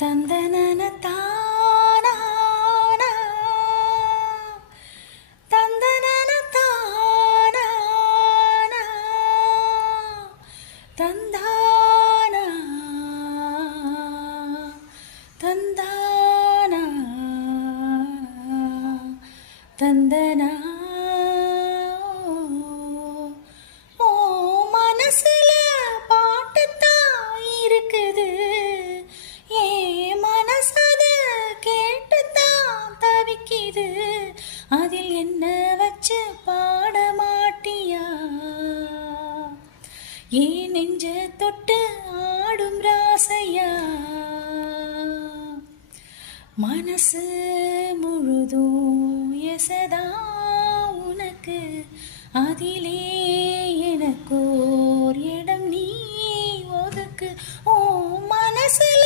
தந்தனன தானா தந்தனன தானா தந்தானா தந்தானா தந்தனா ஓ மனசுல பாட்டுத்தான் இருக்குது அதில் என்ன வச்சு பாட மாட்டியா ஏன் நெஞ்ச தொட்டு ஆடும் ராசையா மனசு முழுதும் எசதா உனக்கு அதிலே எனக்கோர் இடம் நீ ஒதுக்கு ஓ மனசுல